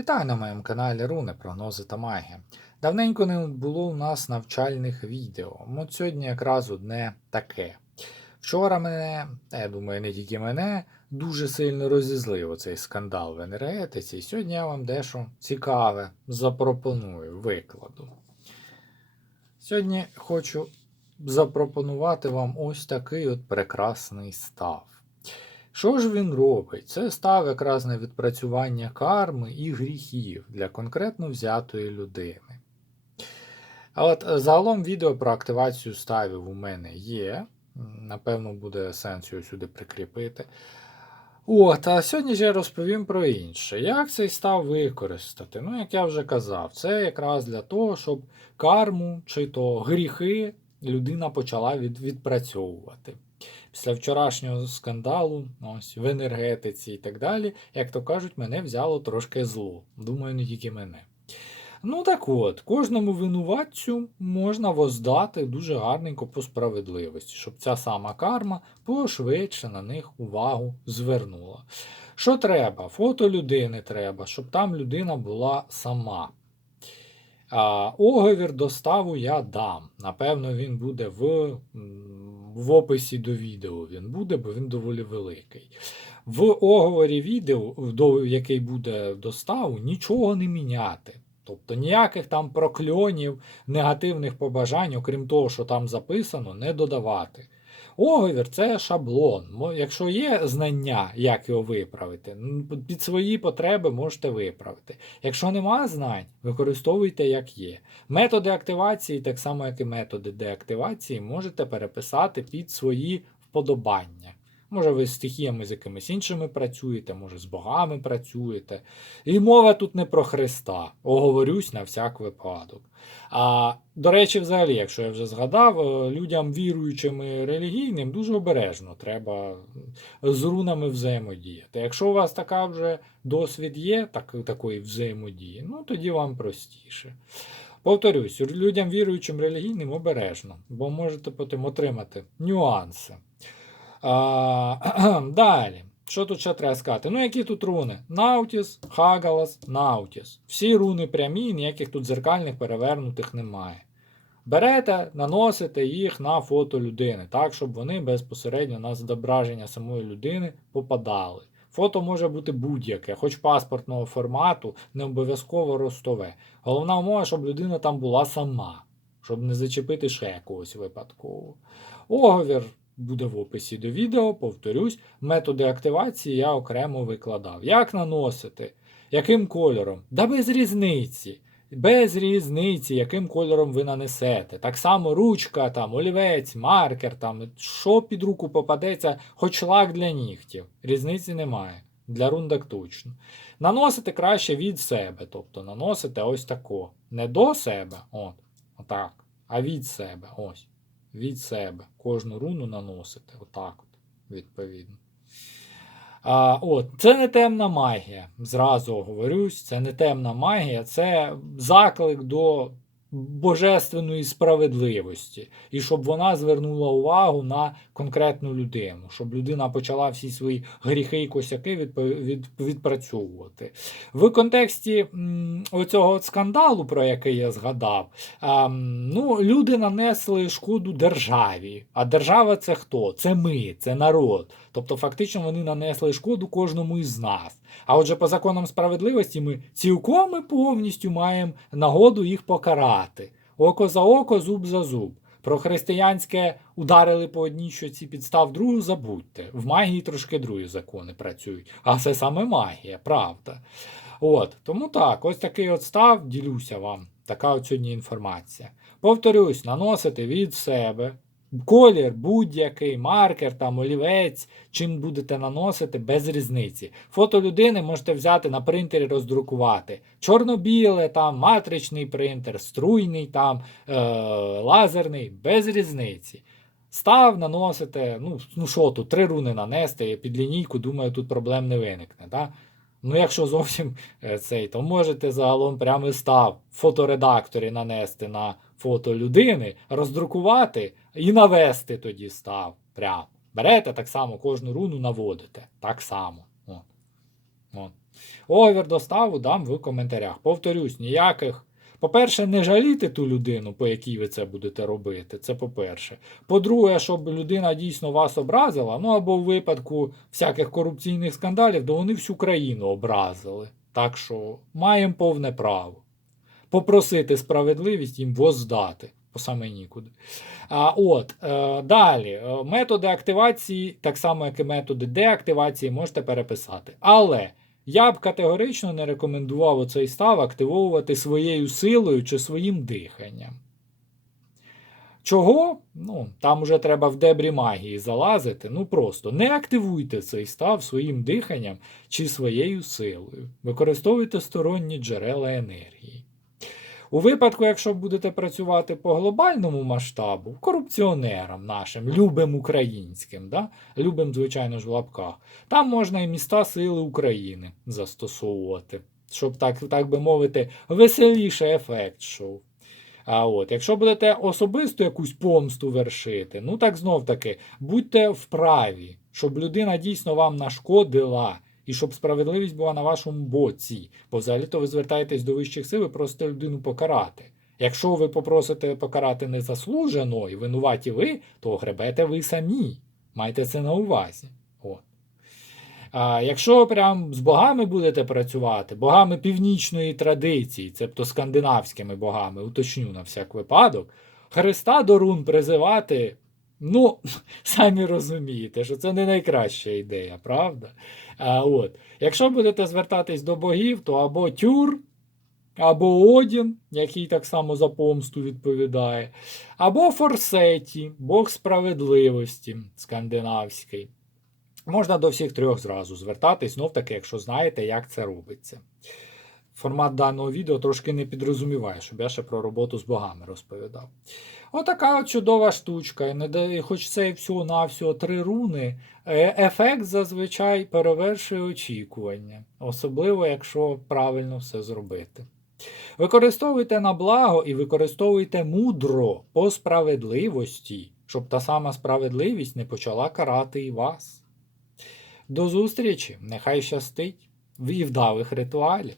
Вітаю на моєму каналі Руни, прогнози та магія. Давненько не було у нас навчальних відео. От сьогодні якраз одне таке. Вчора мене, я думаю, не тільки мене, дуже сильно розізлив оцей скандал в енергетиці. І сьогодні я вам дещо цікаве запропоную, викладу. Сьогодні хочу запропонувати вам ось такий от прекрасний став. Що ж він робить? Це став якраз на відпрацювання карми і гріхів для конкретно взятої людини. А от е, загалом відео про активацію ставів у мене є. Напевно, буде сенс його сюди прикріпити. От, а сьогодні ж я розповім про інше. Як цей став використати? Ну, як я вже казав, це якраз для того, щоб карму чи то гріхи людина почала від, відпрацьовувати після вчорашнього скандалу, ось в енергетиці і так далі, як то кажуть, мене взяло трошки зло. Думаю, не тільки мене. Ну так от, кожному винуватцю можна воздати дуже гарненько по справедливості, щоб ця сама карма пошвидше на них увагу звернула. Що треба? Фото людини треба, щоб там людина була сама. Оговір доставу я дам. Напевно, він буде в, в описі до відео. Він буде, бо він доволі великий. В оговорі відео, до який буде доставу, нічого не міняти. Тобто ніяких там прокльонів, негативних побажань, окрім того, що там записано, не додавати. Оговір це шаблон. Якщо є знання, як його виправити, під свої потреби можете виправити. Якщо нема знань, використовуйте як є. Методи активації, так само як і методи деактивації, можете переписати під свої вподобання. Може, ви з стихіями з якимись іншими працюєте, може, з богами працюєте. І мова тут не про Христа, оговорюсь на всяк випадок. А до речі, взагалі, якщо я вже згадав, е, людям віруючим і релігійним дуже обережно треба з рунами взаємодіяти. Якщо у вас така вже досвід є, так, такої взаємодії, ну тоді вам простіше. Повторюсь, людям віруючим релігійним обережно, бо можете потім отримати нюанси. А, далі. Що тут ще треба сказати? Ну, які тут руни? Наутіс, Хагалас, Наутіс. Всі руни прямі, ніяких тут зеркальних перевернутих немає. Берете, наносите їх на фото людини, так, щоб вони безпосередньо на зображення самої людини попадали. Фото може бути будь-яке, хоч паспортного формату, не обов'язково ростове. Головна умова, щоб людина там була сама, щоб не зачепити ще когось випадково. Оговір буде в описі до відео, повторюсь, методи активації я окремо викладав. Як наносити? Яким кольором? Да без різниці. Без різниці, яким кольором ви нанесете. Так само ручка, там, олівець, маркер, там, що під руку попадеться, хоч лак для нігтів. Різниці немає. Для рундак точно. Наносите краще від себе. Тобто наносите ось тако. Не до себе, от, отак, а від себе. Ось від себе. Кожну руну наносите. Отак от, відповідно. А, от, Це не темна магія. Зразу говорюсь, це не темна магія, це заклик до божественної справедливості. І щоб вона звернула увагу на конкретну людину, щоб людина почала всі свої гріхи і косяки відпрацьовувати. В контексті оцього скандалу, про який я згадав, Ем, ну, люди нанесли шкоду державі. А держава це хто? Це ми, це народ. Тобто, фактично, вони нанесли шкоду кожному із нас. А отже, по законам справедливості ми цілком і повністю маємо нагоду їх покарати. Око за око, зуб за зуб. Про християнське ударили по одній щоці підстав другу, забудьте. В магії трошки другі закони працюють. А це саме магія, правда. От, тому так, ось такий от став, ділюся вам. Така от сьогодні інформація. Повторюсь, наносите від себе. Колір будь-який, маркер, там, олівець, чим будете наносити, без різниці. Фото людини можете взяти на принтері, роздрукувати. Чорно-біле, там, матричний принтер, струйний, там, е- лазерний, без різниці. Став, наносите, ну, ну що тут, три руни нанести, під лінійку, думаю, тут проблем не виникне. Да? Ну, якщо зовсім е, цей, то можете загалом прямо став в фоторедакторі нанести на фото людини, роздрукувати і навести тоді став. Прям. Берете так само кожну руну наводите. Так само. О. О. Овер доставу дам в коментарях. Повторюсь, ніяких. По-перше, не жаліти ту людину, по якій ви це будете робити. Це по-перше. По-друге, щоб людина дійсно вас образила, ну або в випадку всяких корупційних скандалів, то вони всю країну образили. Так що маємо повне право попросити справедливість їм воздати. По саме нікуди. А, от, е, далі, е, методи активації, так само, як і методи деактивації, можете переписати. Але я б категорично не рекомендував оцей став активовувати своєю силою чи своїм диханням. Чого? Ну, там уже треба в дебрі магії залазити. Ну просто не активуйте цей став своїм диханням чи своєю силою. Використовуйте сторонні джерела енергії. У випадку, якщо будете працювати по глобальному масштабу, корупціонерам нашим, любим українським, да? любим, звичайно ж, в лапках, там можна і міста Сили України застосовувати, щоб так, так би мовити, веселіше ефект шов. А от, якщо будете особисто якусь помсту вершити, ну так знов таки, будьте вправі, щоб людина дійсно вам нашкодила, і щоб справедливість була на вашому боці. Бо взагалі-то ви звертаєтесь до вищих сил і просите людину покарати. Якщо ви попросите покарати незаслужено і винуваті ви, то гребете ви самі. Майте це на увазі. От. А якщо прям з богами будете працювати, богами північної традиції, цебто скандинавськими богами, уточню на всяк випадок, Христа до рун призивати, ну, самі розумієте, що це не найкраща ідея, правда? А, от. Якщо будете звертатись до богів, то або Тюр, або Одін, який так само за помсту відповідає, або Форсеті, Бог справедливості скандинавський. Можна до всіх трьох зразу звертатись, знов таки, якщо знаєте, як це робиться. Формат даного відео трошки не підрозуміває, щоб я ще про роботу з богами розповідав. Отака от чудова штучка. Хоч це і всього на всього три руни, е, ефект зазвичай перевершує очікування, особливо якщо правильно все зробити. Використовуйте на благо і використовуйте мудро по справедливості, щоб та сама справедливість не почала карати і вас. До зустрічі! Нехай щастить і вдалих ритуалів!